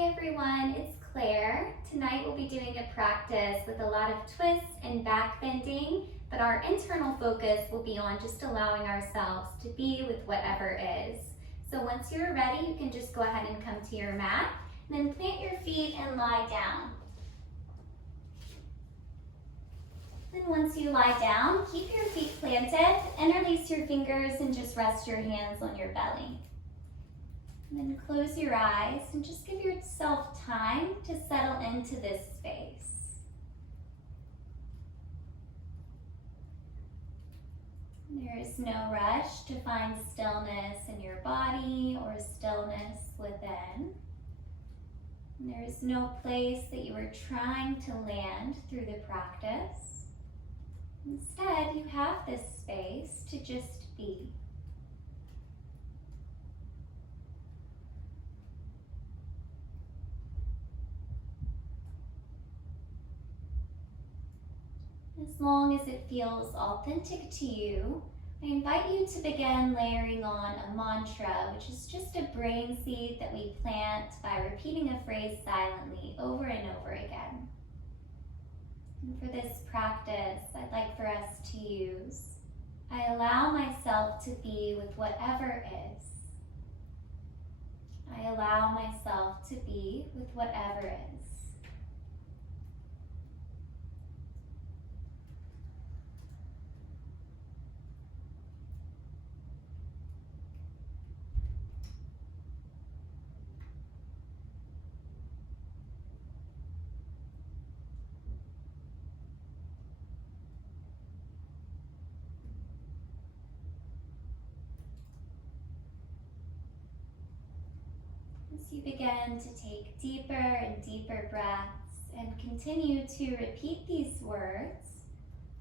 Hey everyone, it's Claire. Tonight we'll be doing a practice with a lot of twists and back bending, but our internal focus will be on just allowing ourselves to be with whatever is. So once you're ready, you can just go ahead and come to your mat, and then plant your feet and lie down. Then once you lie down, keep your feet planted, interlace your fingers, and just rest your hands on your belly. And then close your eyes and just give yourself time to settle into this space. There is no rush to find stillness in your body or stillness within. There is no place that you are trying to land through the practice. Instead, you have this space to just be. As long as it feels authentic to you, I invite you to begin layering on a mantra, which is just a brain seed that we plant by repeating a phrase silently over and over again. And for this practice, I'd like for us to use, I allow myself to be with whatever is. I allow myself to be with whatever is. As you begin to take deeper and deeper breaths and continue to repeat these words,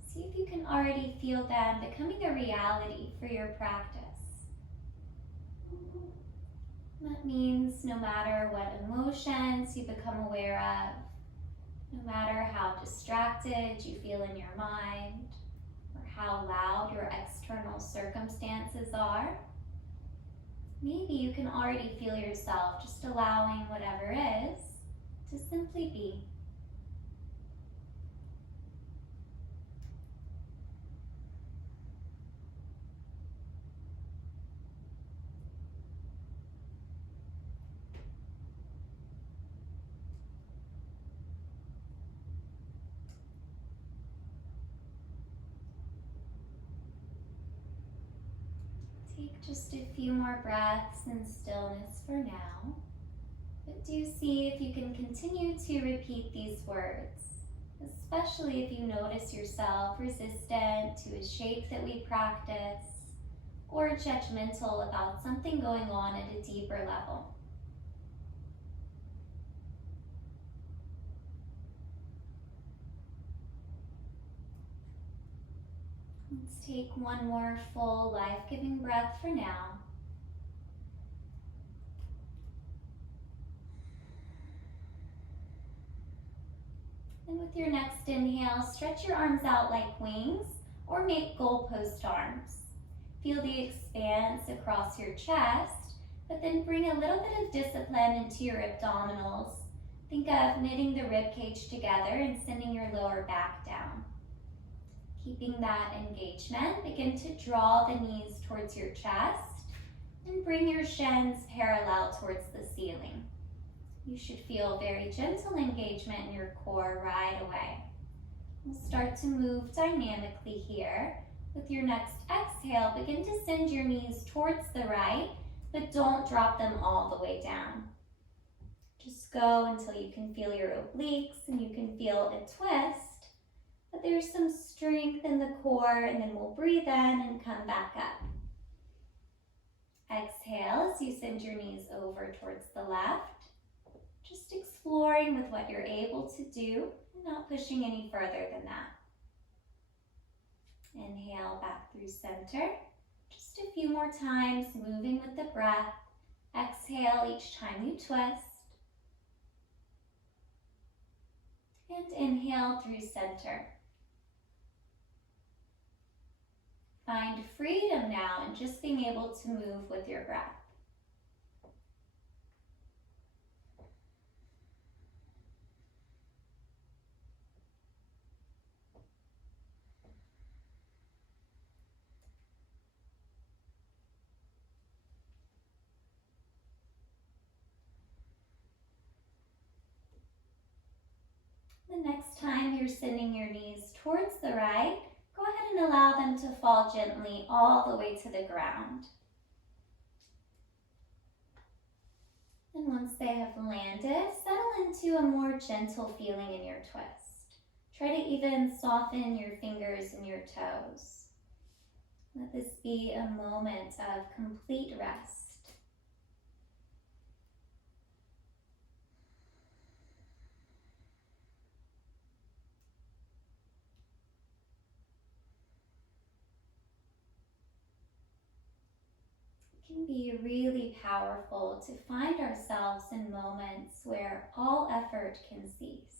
see if you can already feel them becoming a reality for your practice. That means no matter what emotions you become aware of, no matter how distracted you feel in your mind, or how loud your external circumstances are, maybe you can already feel yourself just allowing whatever is to simply be. Take just a few more breaths in stillness for now, but do see if you can continue to repeat these words, especially if you notice yourself resistant to a shape that we practice or judgmental about something going on at a deeper level. Let's take one more full life-giving breath for now. And with your next inhale, stretch your arms out like wings or make goalpost arms. Feel the expanse across your chest, but then bring a little bit of discipline into your abdominals. Think of knitting the rib cage together and sending your lower back down. Keeping that engagement, begin to draw the knees towards your chest and bring your shins parallel towards the ceiling. You should feel very gentle engagement in your core right away. We'll start to move dynamically here. With your next exhale, begin to send your knees towards the right, but don't drop them all the way down. Just go until you can feel your obliques and you can feel a twist. But there's some strength in the core, and then we'll breathe in and come back up. Exhale as you send your knees over towards the left, just exploring with what you're able to do and not pushing any further than that. Inhale back through center, just a few more times, moving with the breath. Exhale each time you twist. And inhale through center. Find freedom now in just being able to move with your breath. The next time you're sending your knees towards the right, go ahead and allow them to fall gently all the way to the ground. And once they have landed, settle into a more gentle feeling in your twist. Try to even soften your fingers and your toes. Let this be a moment of complete rest. It can be really powerful to find ourselves in moments where all effort can cease.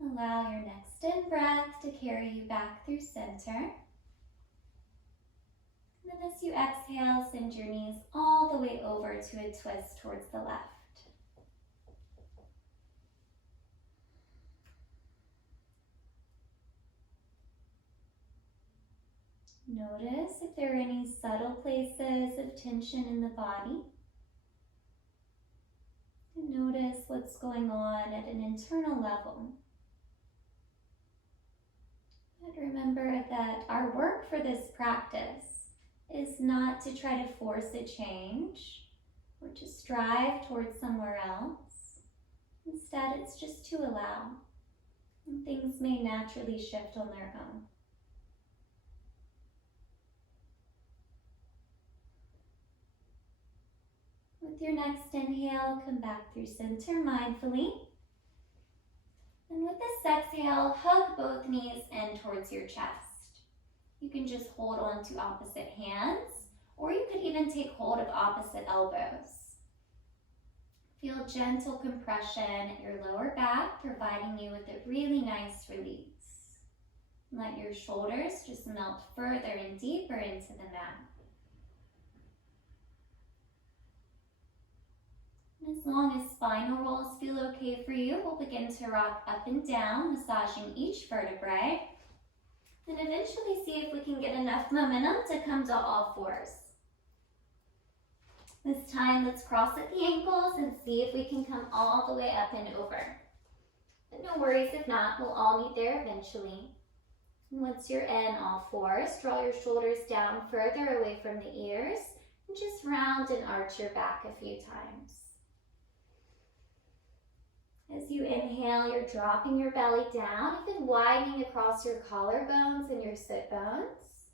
Allow your next in-breath to carry you back through center. And then as you exhale, send your knees all the way over to a twist towards the left. Notice if there are any subtle places of tension in the body. And notice what's going on at an internal level. But remember that our work for this practice is not to try to force a change or to strive towards somewhere else. Instead, it's just to allow. And things may naturally shift on their own. With your next inhale, come back through center mindfully. And with this exhale, hug both knees in towards your chest. You can just hold on to opposite hands, or you could even take hold of opposite elbows. Feel gentle compression at your lower back, providing you with a really nice release. Let your shoulders just melt further and deeper into the mat. As long as spinal rolls feel okay for you, we'll begin to rock up and down, massaging each vertebrae. And eventually see if we can get enough momentum to come to all fours. This time, let's cross at the ankles and see if we can come all the way up and over. But no worries if not, we'll all meet there eventually. And once you're in all fours, draw your shoulders down further away from the ears and just round and arch your back a few times. As you inhale, you're dropping your belly down, even widening across your collarbones and your sit bones.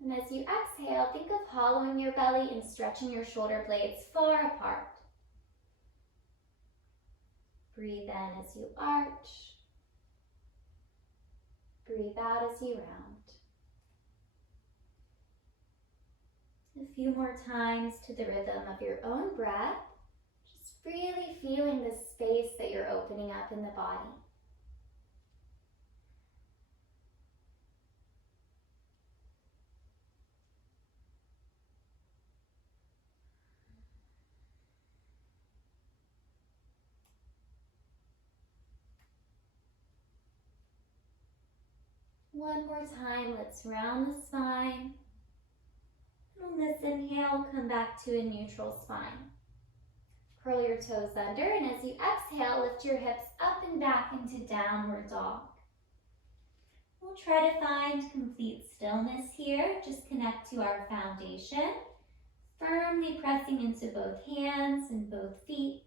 And as you exhale, think of hollowing your belly and stretching your shoulder blades far apart. Breathe in as you arch. Breathe out as you round. A few more times to the rhythm of your own breath. Really feeling the space that you're opening up in the body. One more time, let's round the spine. On this inhale, come back to a neutral spine. Curl your toes under, and as you exhale, lift your hips up and back into downward dog. We'll try to find complete stillness here. Just connect to our foundation, firmly pressing into both hands and both feet,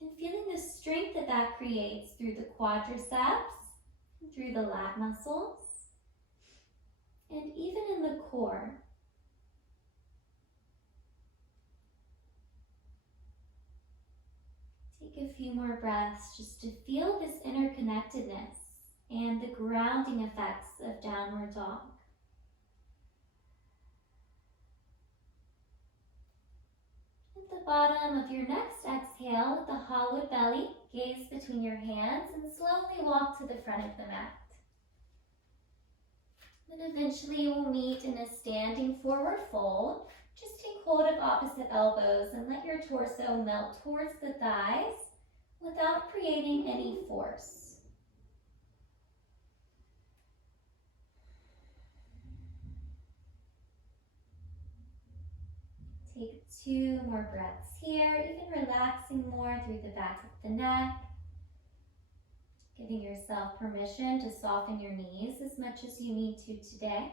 and feeling the strength that creates through the quadriceps, through the lat muscles, and even in the core. Take a few more breaths just to feel this interconnectedness and the grounding effects of downward dog. At the bottom of your next exhale, with a hollowed belly, gaze between your hands and slowly walk to the front of the mat. Then eventually we'll meet in a standing forward fold. Just take hold of opposite elbows and let your torso melt towards the thighs without creating any force. Take 2 more breaths here, even relaxing more through the back of the neck. Giving yourself permission to soften your knees as much as you need to today.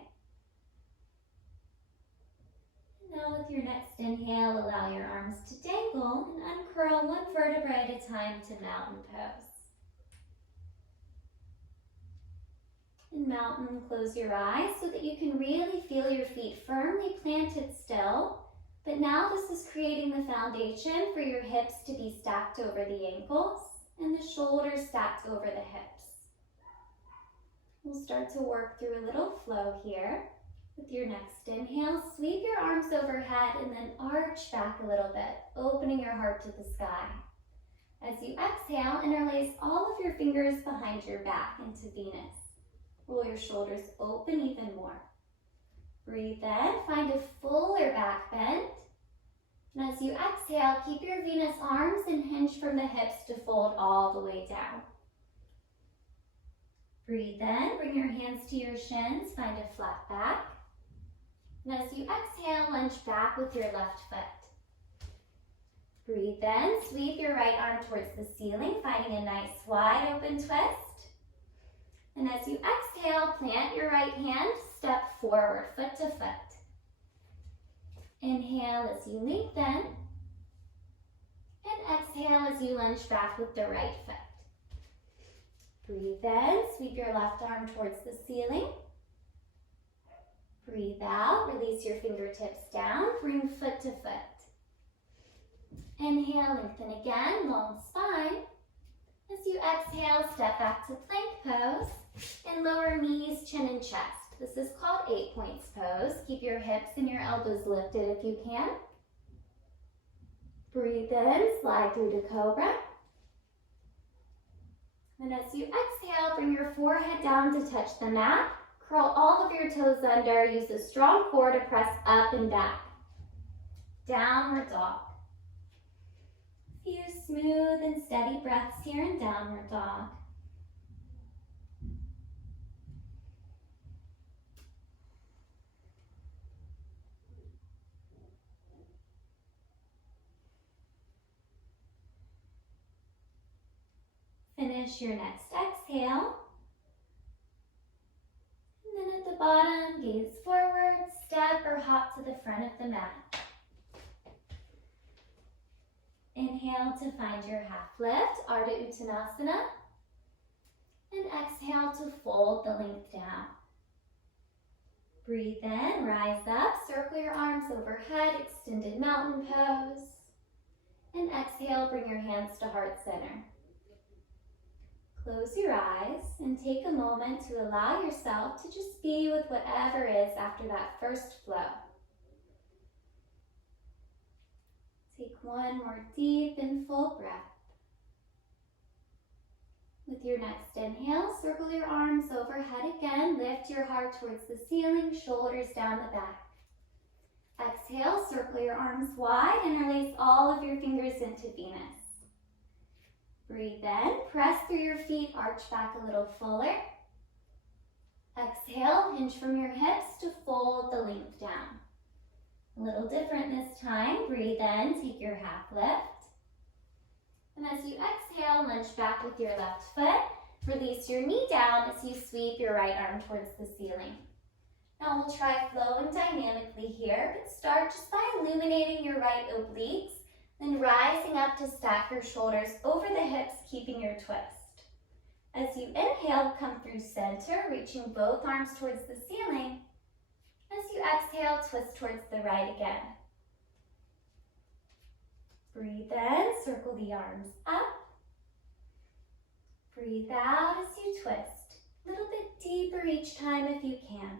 And now with your next inhale, allow your arms to dangle and uncurl 1 vertebra at a time to mountain pose. In mountain, close your eyes so that you can really feel your feet firmly planted still. But now this is creating the foundation for your hips to be stacked over the ankles and the shoulders stacked over the hips. We'll start to work through a little flow here. With your next inhale, sweep your arms overhead and then arch back a little bit, opening your heart to the sky. As you exhale, interlace all of your fingers behind your back into Venus. Roll your shoulders open even more. Breathe in, find a fuller back bend. And as you exhale, keep your Venus arms and hinge from the hips to fold all the way down. Breathe in, bring your hands to your shins, find a flat back. And as you exhale, lunge back with your left foot. Breathe in, sweep your right arm towards the ceiling, finding a nice wide open twist. And as you exhale, plant your right hand, step forward, foot to foot. Inhale as you lengthen, and exhale as you lunge back with the right foot. Breathe in, sweep your left arm towards the ceiling. Breathe out, release your fingertips down, bring foot to foot. Inhale, lengthen again, long spine. As you exhale, step back to plank pose and lower knees, chin and chest. This is called 8 points pose. Keep your hips and your elbows lifted if you can. Breathe in, slide through to cobra. And as you exhale, bring your forehead down to touch the mat. Curl all of your toes under. Use a strong core to press up and back. Downward dog. A few smooth and steady breaths here in downward dog. Finish your next exhale. And then at the bottom, gaze forward, step or hop to the front of the mat. Inhale to find your half lift, Ardha Uttanasana. And exhale to fold the length down. Breathe in, rise up, circle your arms overhead, extended mountain pose. And exhale, bring your hands to heart center. Close your eyes and take a moment to allow yourself to just be with whatever is after that first flow. Take 1 more deep and full breath. With your next inhale, circle your arms overhead again. Lift your heart towards the ceiling, shoulders down the back. Exhale, circle your arms wide and release all of your fingers into Venus. Breathe in, press through your feet, arch back a little fuller. Exhale, hinge from your hips to fold the length down. A little different this time. Breathe in, take your half lift. And as you exhale, lunge back with your left foot. Release your knee down as you sweep your right arm towards the ceiling. Now we'll try flowing dynamically here, but start just by illuminating your right obliques, then rising up to stack your shoulders over the hips, keeping your twist. As you inhale, come through center, reaching both arms towards the ceiling. As you exhale, twist towards the right again. Breathe in, circle the arms up. Breathe out as you twist. A little bit deeper each time if you can.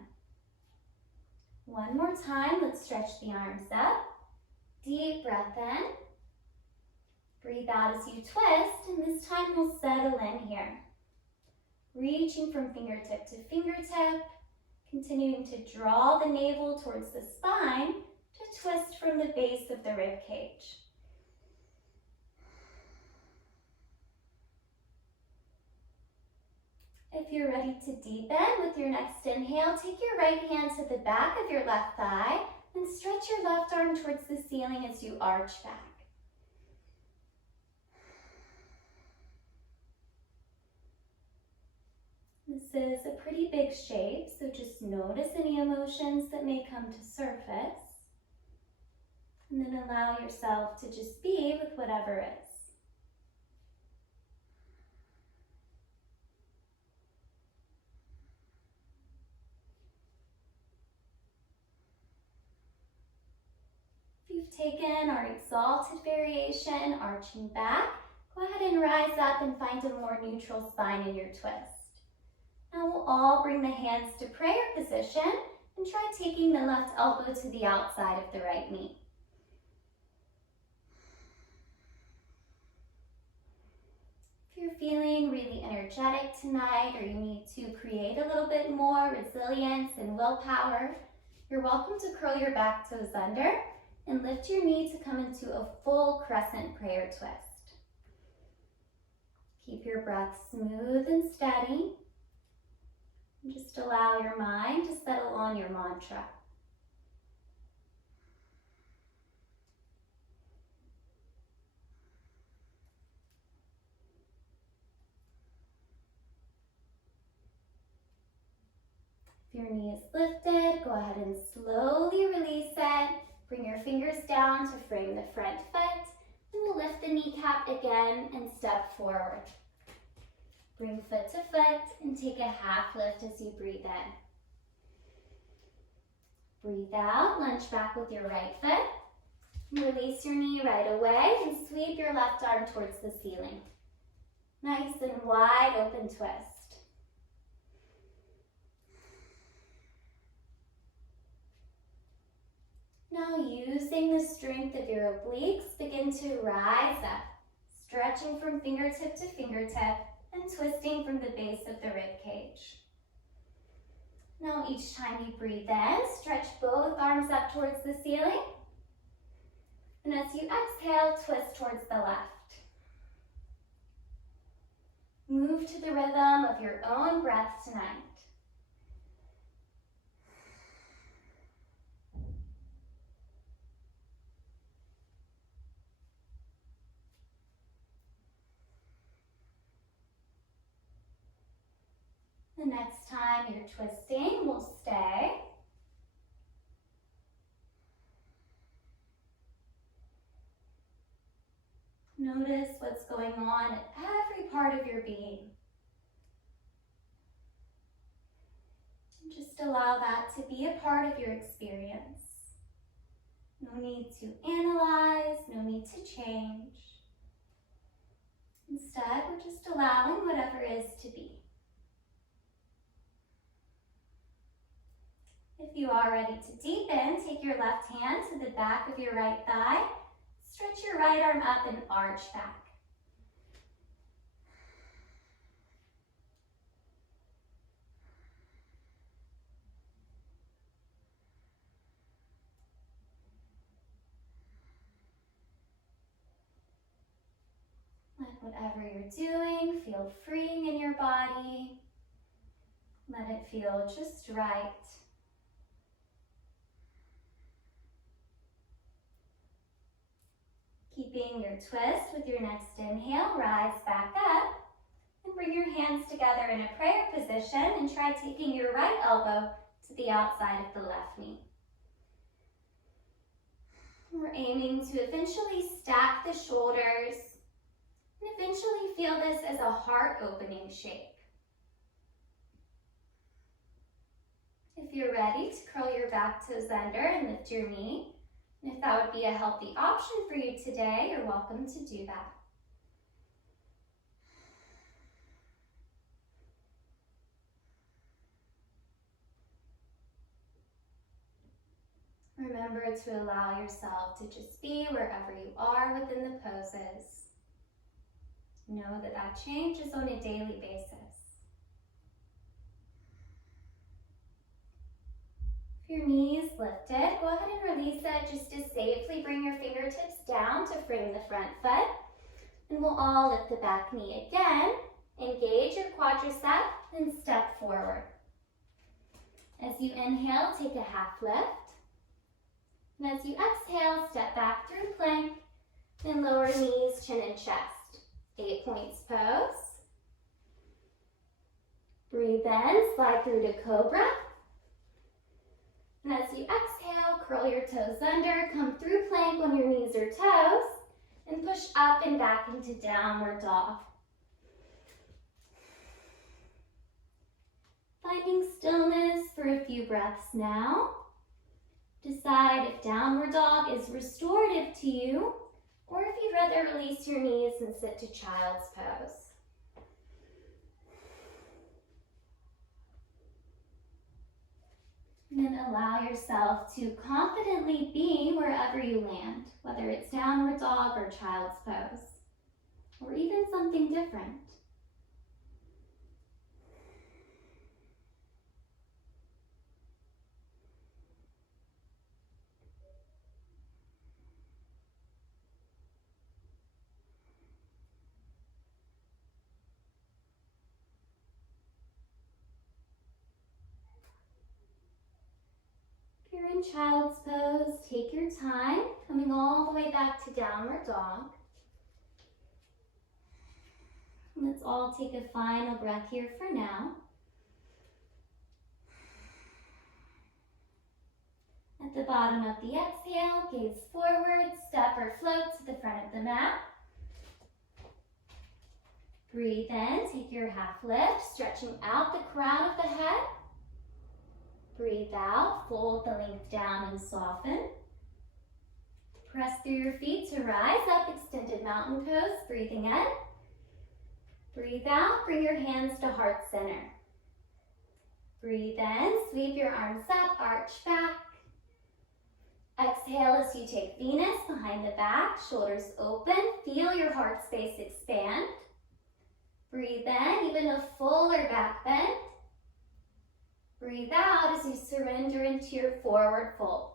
One more time, let's stretch the arms up. Deep breath in. Breathe out as you twist, and this time we'll settle in here. Reaching from fingertip to fingertip, continuing to draw the navel towards the spine to twist from the base of the rib cage. If you're ready to deepen with your next inhale, take your right hand to the back of your left thigh, and stretch your left arm towards the ceiling as you arch back. This is a pretty big shape, so just notice any emotions that may come to surface. And then allow yourself to just be with whatever is. If you've taken our exalted variation, arching back, go ahead and rise up and find a more neutral spine in your twist. Now we'll all bring the hands to prayer position and try taking the left elbow to the outside of the right knee. If you're feeling really energetic tonight or you need to create a little bit more resilience and willpower, you're welcome to curl your back toes under and lift your knee to come into a full crescent prayer twist. Keep your breath smooth and steady. And just allow your mind to settle on your mantra. If your knee is lifted, go ahead and slowly release it. Bring your fingers down to frame the front foot, and we'll lift the kneecap again and step forward. Bring foot to foot and take a half lift as you breathe in. Breathe out, lunge back with your right foot. Release your knee right away and sweep your left arm towards the ceiling. Nice and wide open twist. Now using the strength of your obliques, begin to rise up, stretching from fingertip to fingertip and twisting from the base of the rib cage. Now each time you breathe in, stretch both arms up towards the ceiling. And as you exhale, twist towards the left. Move to the rhythm of your own breath tonight. The next time you're twisting, we'll stay. Notice what's going on at every part of your being. And just allow that to be a part of your experience. No need to analyze, no need to change. Instead, we're just allowing whatever is to be. If you are ready to deepen, take your left hand to the back of your right thigh. Stretch your right arm up and arch back. Let whatever you're doing feel freeing in your body. Let it feel just right. Keeping your twist with your next inhale, rise back up and bring your hands together in a prayer position and try taking your right elbow to the outside of the left knee. We're aiming to eventually stack the shoulders and eventually feel this as a heart-opening shape. If you're ready to curl your back toes under and lift your knee, and if that would be a healthy option for you today, you're welcome to do that. Remember to allow yourself to just be wherever you are within the poses. Know that that changes on a daily basis. If your knee is lifted, go ahead and release it just to safely bring your fingertips down to frame the front foot. And we'll all lift the back knee again. Engage your quadricep and step forward. As you inhale, take a half lift. And as you exhale, step back through plank, then lower knees, chin and chest. 8 points pose. Breathe in, slide through to cobra. And as you exhale, curl your toes under, come through plank on your knees or toes, and push up and back into downward dog. Finding stillness for a few breaths now. Decide if downward dog is restorative to you, or if you'd rather release your knees and sit to child's pose. And then allow yourself to confidently be wherever you land, whether it's downward dog or child's pose, or even something different. If you're in child's pose, take your time, coming all the way back to downward dog. Let's all take a final breath here for now. At the bottom of the exhale, gaze forward, step or float to the front of the mat. Breathe in, take your half lift, stretching out the crown of the head. Breathe out, fold the length down and soften. Press through your feet to rise up, extended mountain pose, breathing in. Breathe out, bring your hands to heart center. Breathe in, sweep your arms up, arch back. Exhale as you take Venus behind the back, shoulders open, feel your heart space expand. Breathe in, even a fuller back bend. Breathe out as you surrender into your forward fold.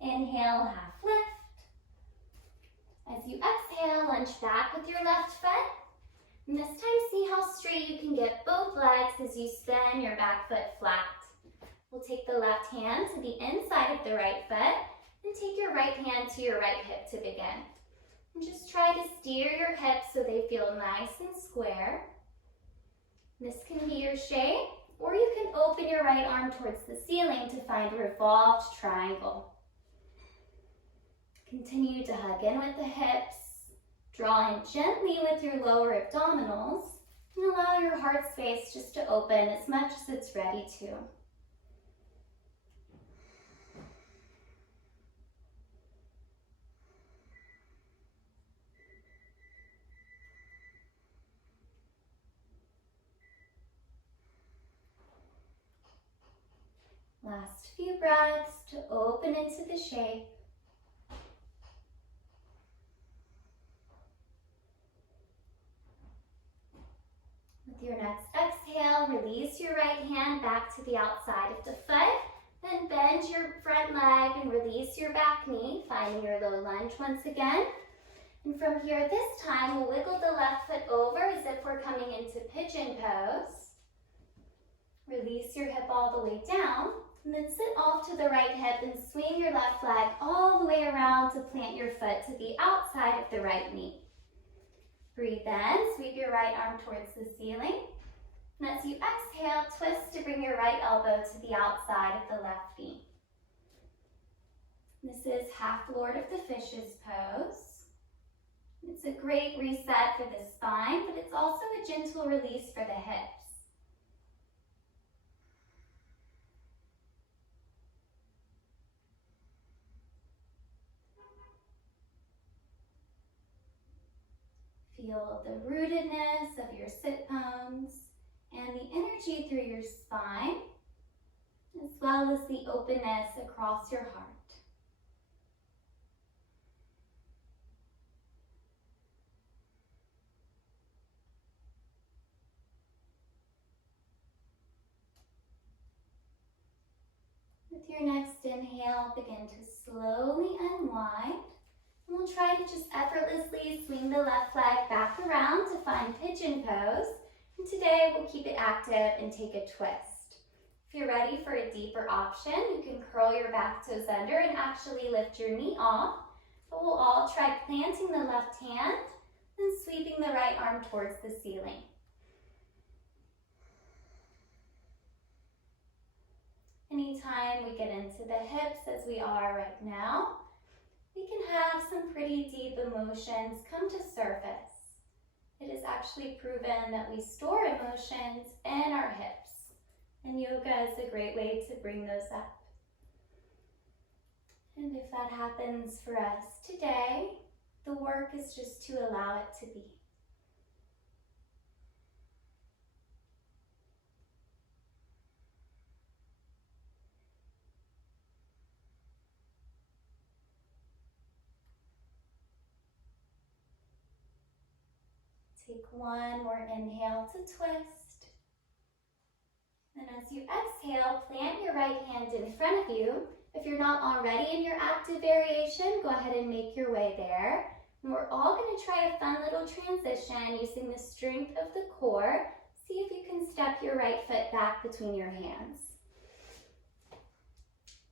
Inhale, half lift. As you exhale, lunge back with your left foot. And this time, see how straight you can get both legs as you spin your back foot flat. We'll take the left hand to the inside of the right foot and take your right hand to your right hip to begin. And just try to steer your hips so they feel nice and square. This can be your shape, or you can open your right arm towards the ceiling to find a revolved triangle. Continue to hug in with the hips, draw in gently with your lower abdominals, and allow your heart space just to open as much as it's ready to. Last few breaths to open into the shape. With your next exhale, release your right hand back to the outside of the foot. Then bend your front leg and release your back knee, finding your low lunge once again. And from here, this time, we'll wiggle the left foot over as if we're coming into pigeon pose. Release your hip all the way down. And then sit off to the right hip and swing your left leg all the way around to plant your foot to the outside of the right knee. Breathe in, sweep your right arm towards the ceiling. And as you exhale, twist to bring your right elbow to the outside of the left knee. This is half Lord of the Fishes pose. It's a great reset for the spine, but it's also a gentle release for the hips. Feel the rootedness of your sit bones and the energy through your spine, as well as the openness across your heart. With your next inhale, begin to slowly unwind. And we'll try to just effortlessly swing the left leg back around to find pigeon pose. And today we'll keep it active and take a twist. If you're ready for a deeper option, you can curl your back toes under and actually lift your knee off. But we'll all try planting the left hand and sweeping the right arm towards the ceiling. Anytime we get into the hips as we are right now, we can have some pretty deep emotions come to surface. It is actually proven that we store emotions in our hips, and yoga is a great way to bring those up. And if that happens for us today, the work is just to allow it to be. Take one more inhale to twist. And as you exhale, plant your right hand in front of you. If you're not already in your active variation, go ahead and make your way there. And we're all going to try a fun little transition using the strength of the core. See if you can step your right foot back between your hands.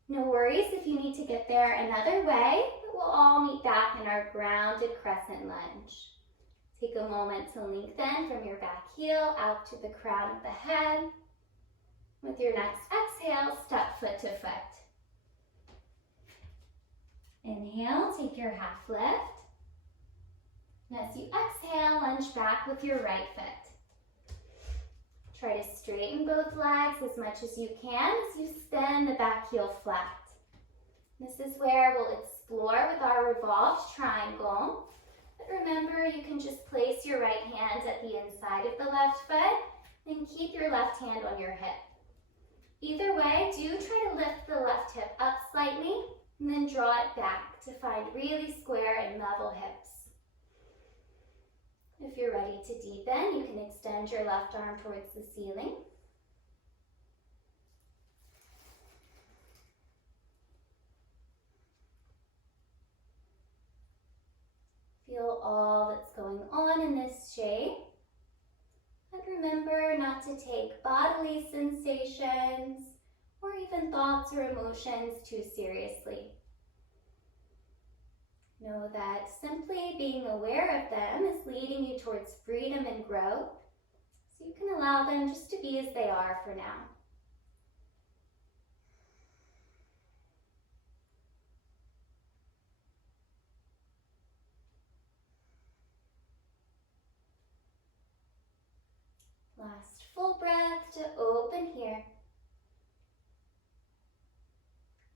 No worries if you need to get there another way, but we'll all meet back in our grounded crescent lunge. Take a moment to lengthen from your back heel out to the crown of the head. With your next exhale, step foot to foot. Inhale, take your half lift. And as you exhale, lunge back with your right foot. Try to straighten both legs as much as you can as you spin the back heel flat. This is where we'll explore with our revolved triangle. But remember, you can just place your right hand at the inside of the left foot and keep your left hand on your hip. Either way, do try to lift the left hip up slightly and then draw it back to find really square and level hips. If you're ready to deepen, you can extend your left arm towards the ceiling. Feel all that's going on in this shape. And remember not to take bodily sensations or even thoughts or emotions too seriously. Know that simply being aware of them is leading you towards freedom and growth, so you can allow them just to be as they are for now. Last full breath to open here.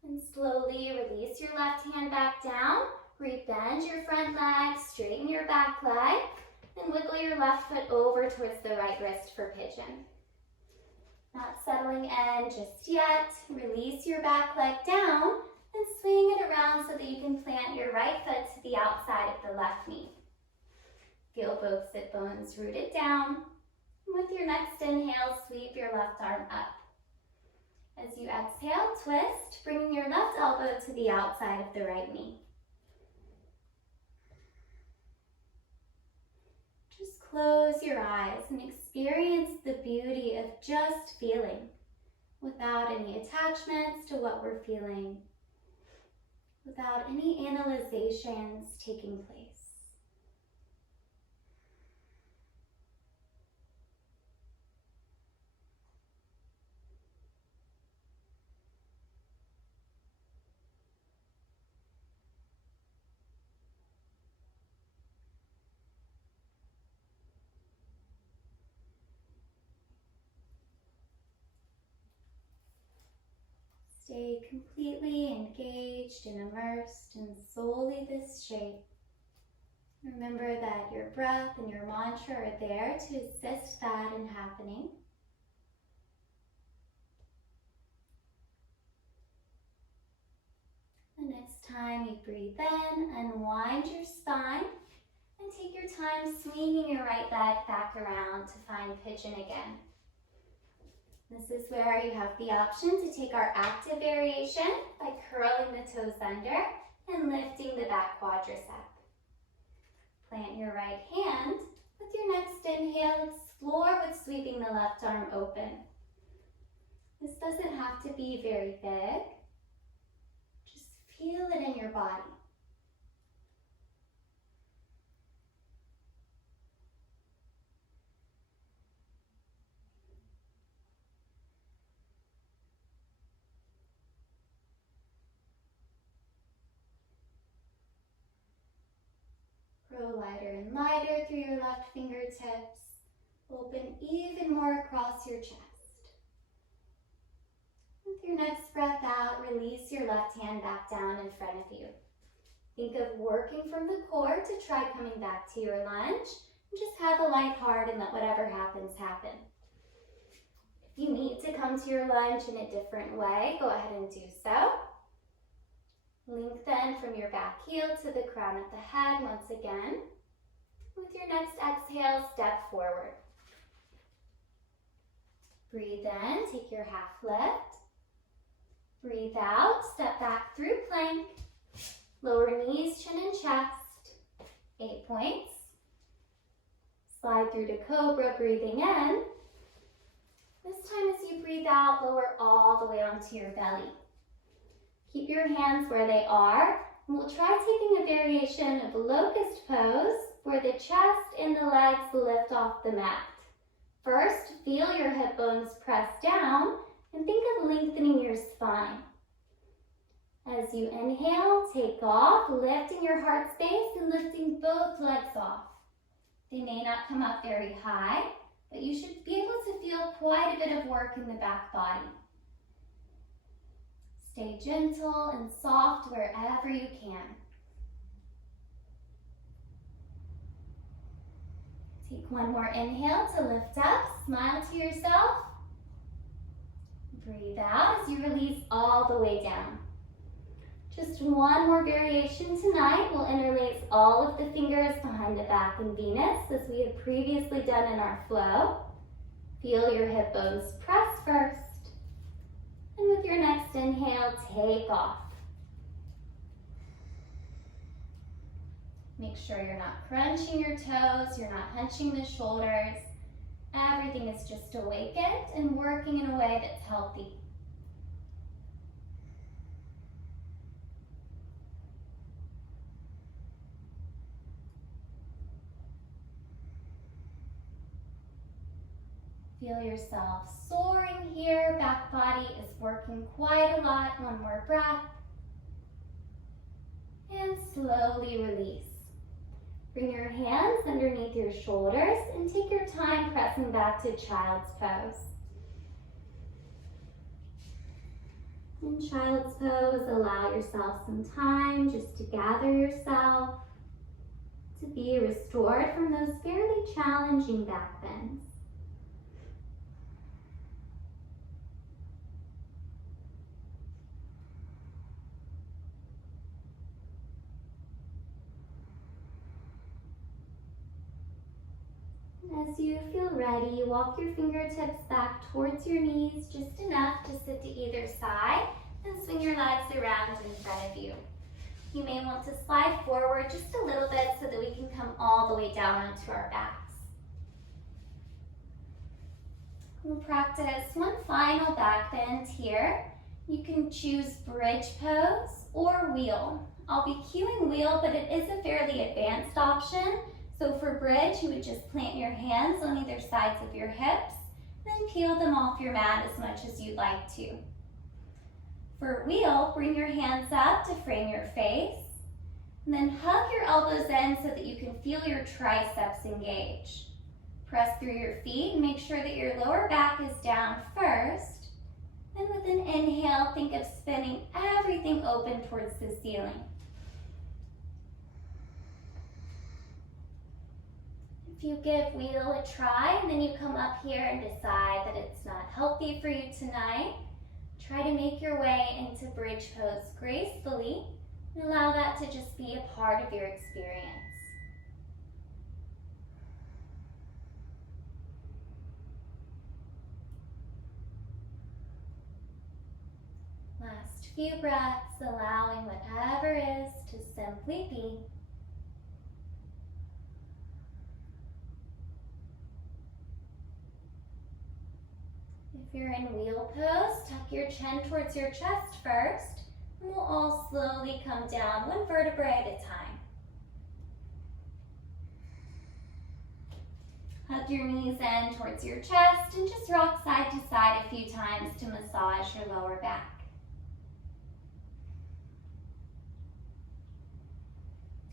And slowly release your left hand back down. Rebend your front leg, straighten your back leg, and wiggle your left foot over towards the right wrist for pigeon. Not settling in just yet. Release your back leg down and swing it around so that you can plant your right foot to the outside of the left knee. Feel both sit bones rooted down. With your next inhale, sweep your left arm up. As you exhale, twist, bringing your left elbow to the outside of the right knee. Just close your eyes and experience the beauty of just feeling, without any attachments to what we're feeling, without any analyzations taking place. Stay completely engaged and immersed in solely this shape. Remember that your breath and your mantra are there to assist that in happening. The next time you breathe in, unwind your spine and take your time swinging your right leg back around to find pigeon again. This is where you have the option to take our active variation by curling the toes under and lifting the back quadricep. Plant your right hand. With your next inhale, explore with sweeping the left arm open. This doesn't have to be very big. Just feel it in your body. Grow lighter and lighter through your left fingertips. Open even more across your chest. With your next breath out, release your left hand back down in front of you. Think of working from the core to try coming back to your lunge. And just have a light heart and let whatever happens, happen. If you need to come to your lunge in a different way, go ahead and do so. Lengthen from your back heel to the crown of the head once again. With your next exhale, step forward. Breathe in, take your half lift. Breathe out, step back through plank. Lower knees, chin and chest. 8 points. Slide through to cobra, breathing in. This time as you breathe out, lower all the way onto your belly. Keep your hands where they are, and we'll try taking a variation of locust pose where the chest and the legs lift off the mat. First, feel your hip bones press down and think of lengthening your spine. As you inhale, take off, lifting your heart space and lifting both legs off. They may not come up very high, but you should be able to feel quite a bit of work in the back body. Stay gentle and soft wherever you can. Take one more inhale to lift up, smile to yourself. Breathe out as you release all the way down. Just one more variation tonight. We'll interlace all of the fingers behind the back and Venus as we have previously done in our flow. Feel your hip bones press first. And with your next inhale, take off. Make sure you're not crunching your toes, you're not hunching the shoulders. Everything is just awakened and working in a way that's healthy. Feel yourself soaring here. Back body is working quite a lot. One more breath. And slowly release. Bring your hands underneath your shoulders and take your time pressing back to child's pose. In child's pose, allow yourself some time just to gather yourself, to be restored from those fairly challenging back bends. As you feel ready, walk your fingertips back towards your knees just enough to sit to either side and swing your legs around in front of you. You may want to slide forward just a little bit so that we can come all the way down onto our backs. We'll practice one final back bend here. You can choose bridge pose or wheel. I'll be cueing wheel, but it is a fairly advanced option. So for bridge, you would just plant your hands on either sides of your hips, then peel them off your mat as much as you'd like to. For wheel, bring your hands up to frame your face, and then hug your elbows in so that you can feel your triceps engage. Press through your feet and make sure that your lower back is down first. Then with an inhale, think of spinning everything open towards the ceiling. If you give wheel a try and then you come up here and decide that it's not healthy for you tonight, try to make your way into bridge pose gracefully and allow that to just be a part of your experience. Last few breaths, allowing whatever is to simply be. If you're in wheel pose, tuck your chin towards your chest first, and we'll all slowly come down one vertebrae at a time. Hug your knees in towards your chest and just rock side to side a few times to massage your lower back.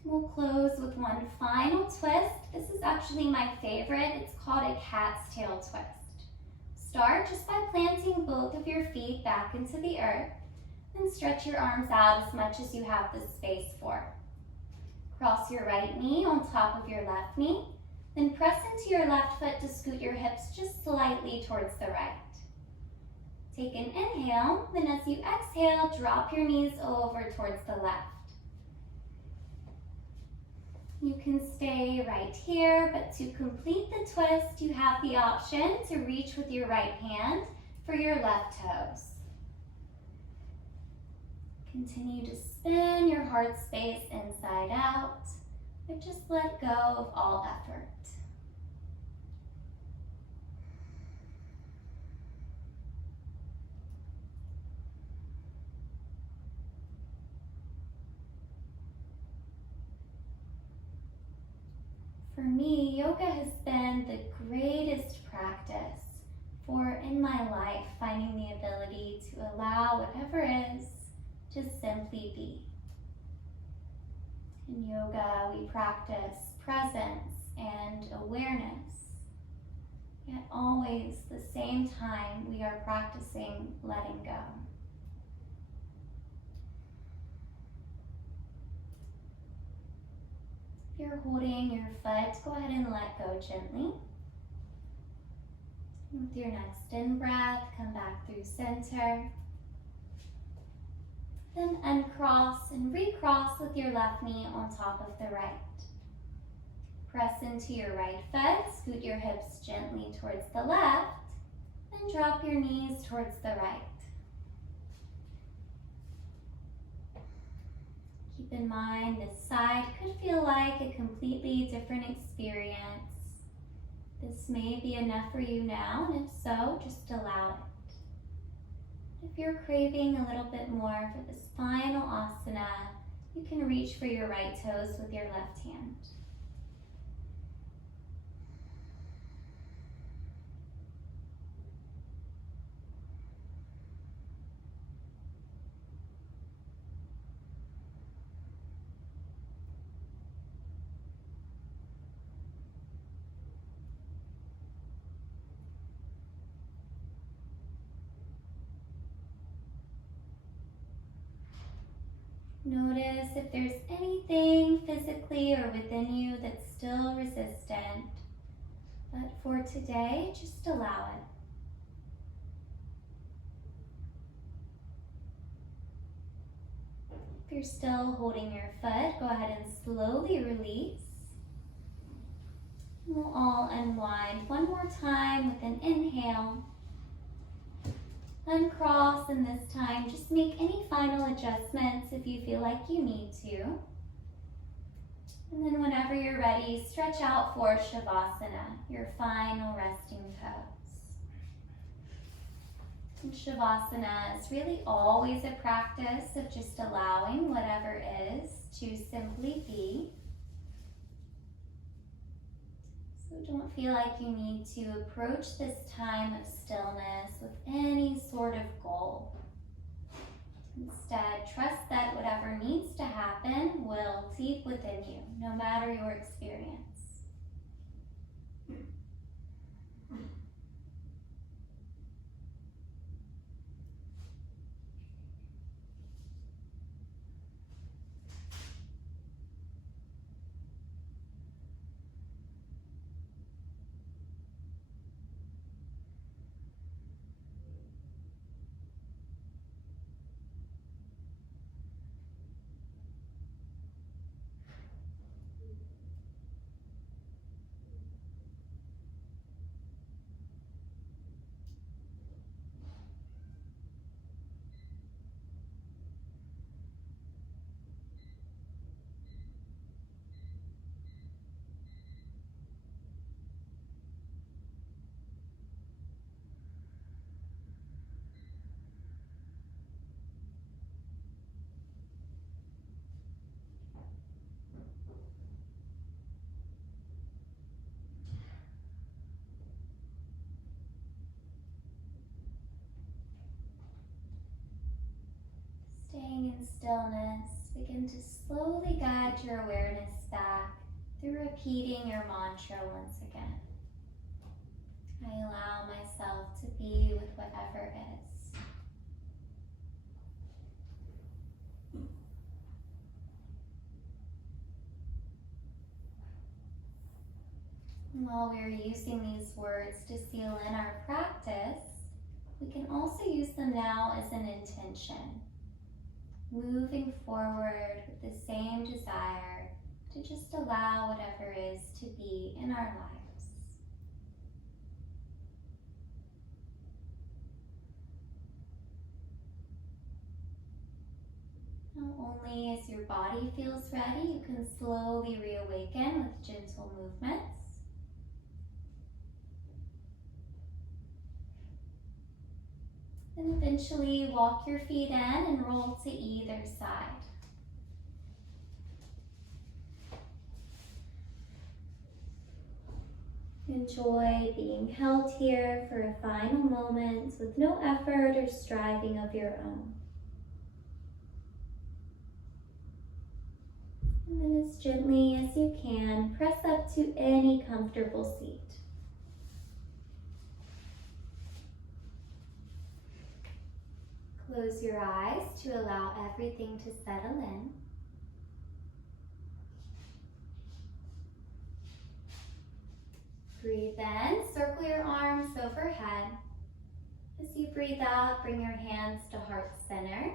We'll close with one final twist. This is actually my favorite. It's called a cat's tail twist. Start just by planting both of your feet back into the earth and stretch your arms out as much as you have the space for. Cross your right knee on top of your left knee, then press into your left foot to scoot your hips just slightly towards the right. Take an inhale, then as you exhale, drop your knees over towards the left. You can stay right here, but to complete the twist, you have the option to reach with your right hand for your left toes. Continue to spin your heart space inside out, but just let go of all effort. For me, yoga has been the greatest practice for, in my life, finding the ability to allow whatever is to simply be. In yoga, we practice presence and awareness, yet always the same time we are practicing letting go. If you're holding your foot, go ahead and let go gently. With your next in-breath, come back through center. Then uncross and recross with your left knee on top of the right. Press into your right foot, scoot your hips gently towards the left, and drop your knees towards the right. Keep in mind this side could feel like a completely different experience. This may be enough for you now, and if so, just allow it. If you're craving a little bit more for this final asana, you can reach for your right toes with your left hand. Notice if there's anything physically or within you that's still resistant. But for today, just allow it. If you're still holding your foot, go ahead and slowly release. We'll all unwind one more time with an inhale. Uncross, and this time just make any final adjustments if you feel like you need to. And then whenever you're ready, stretch out for Shavasana, your final resting pose. And Shavasana is really always a practice of just allowing whatever is to simply be. So don't feel like you need to approach this time of stillness with any sort of goal. Instead, trust that whatever needs to happen will deep within you, no matter your experience. in stillness, begin to slowly guide your awareness back through repeating your mantra once again. I allow myself to be with whatever is. And while we're using these words to seal in our practice, we can also use them now as an intention. Moving forward with the same desire to just allow whatever is to be in our lives. Now, only as your body feels ready, you can slowly reawaken with gentle movements. And eventually walk your feet in and roll to either side. Enjoy being held here for a final moment with no effort or striving of your own. And then as gently as you can, press up to any comfortable seat. Close your eyes to allow everything to settle in. Breathe in, circle your arms overhead. As you breathe out, bring your hands to heart center,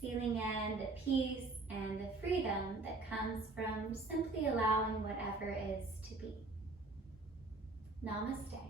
sealing in the peace and the freedom that comes from simply allowing whatever is to be. Namaste.